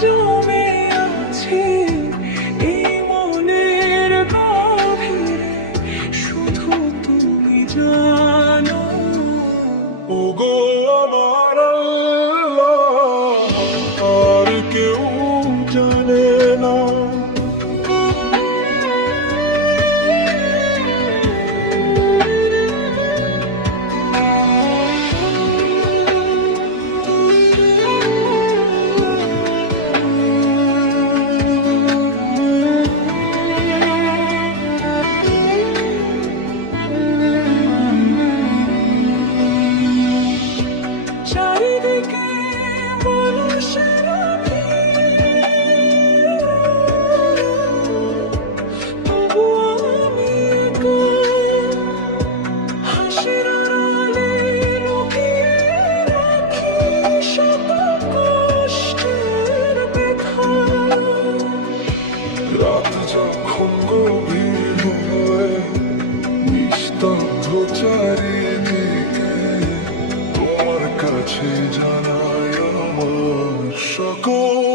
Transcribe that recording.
জমে আছে এই মনের গভীরে, শুধু তুমি জানো। ওগো আমার আল্লাহ, আর কেউ জানে না। চারিদিকে মানুষের ভিড়, তবু আমি একা, হাসির আড়ালে লুকিয়ে রাখি শত কষ্টের ব্যথা। রাত যখন গভীর হয়, নিস্তব্ধ চারিদিকে, তোমার কাছে জানাই আমার সকল